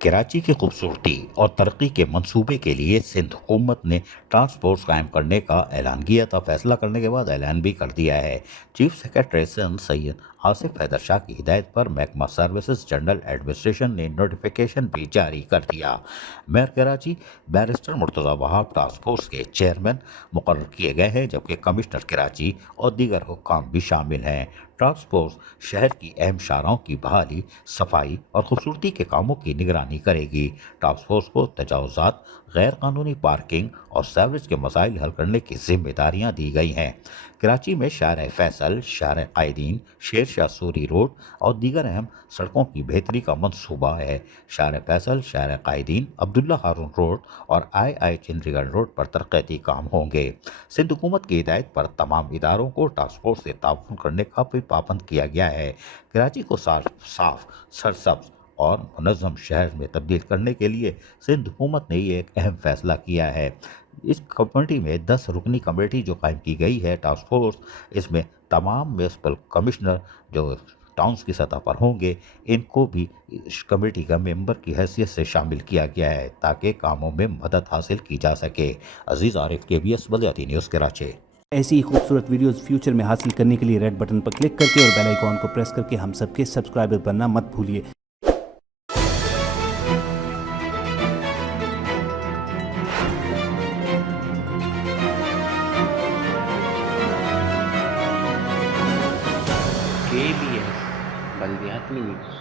कराची की खूबसूरती और तरक्की के मंसूबे के लिए सिंध हुकूमत ने टास्क फोर्स कायम करने का ऐलान किया था। फैसला करने के बाद ऐलान भी कर दिया है। चीफ सेक्रेटरी सिंध सैयद आसिफ हैदर शाह की हिदायत पर महकमा सर्विसेज जनरल एडमिनिस्ट्रेशन ने नोटिफिकेशन भी जारी कर दिया। Mayor Karachi barrister Murtaza Wahab task force के चेयरमैन मुकर्रर किए गए हैं, जबकि कमिश्नर कराची और दीगर हुक्काम भी शामिल हैं। टास्क फोर्स शहर की अहम शाहराहों की बहाली, सफाई और खूबसूरती के कामों की निगरानी करेगी। टास्क फोर्स को तजावुज़ात, गैर कानूनी पार्किंग और सीवरेज के मसाइल हल करने की जिम्मेदारियां दी गई हैं। कराची में shower Faisal, shower कायदीन, Sher Shah Suri road और दीगर अहम सड़कों की बेहतरी का मंसूबा है। शाहर फैसल, शाहर कायदीन, अब्दुल्ला हारून रोड और आई चंद्रीगढ़ रोड पर तरक्याती काम होंगे। सिंध हुकूमत की हिदायत पर तमाम इदारों को टास्क फोर्स से ताउन करने का भी पाबंद किया गया है। कराची को साफ, सरसब्ज और मुनज़्ज़म शहर में तब्दील करने के लिए सिंध हुकूमत ने ये एक अहम फैसला किया है। इस कमेटी में 10 रुकनी कमेटी जो कायम की गई है टास्क फोर्स, इसमें तमाम म्यूनसिपल कमिश्नर जो टाउन्स की सतह पर होंगे, इनको भी इस कमेटी का मेंबर की हैसियत से शामिल किया गया है ताकि कामों में मदद हासिल की जा सके। अजीज़ आरिफ, KBS बलदियाती न्यूज़ कराची। ऐसी ही खूबसूरत वीडियोस फ्यूचर में हासिल करने के लिए रेड बटन पर क्लिक करके और बेल आइकॉन को प्रेस करके हम सबके सब्सक्राइबर बनना मत भूलिए। KBS बलदियाती न्यूज़।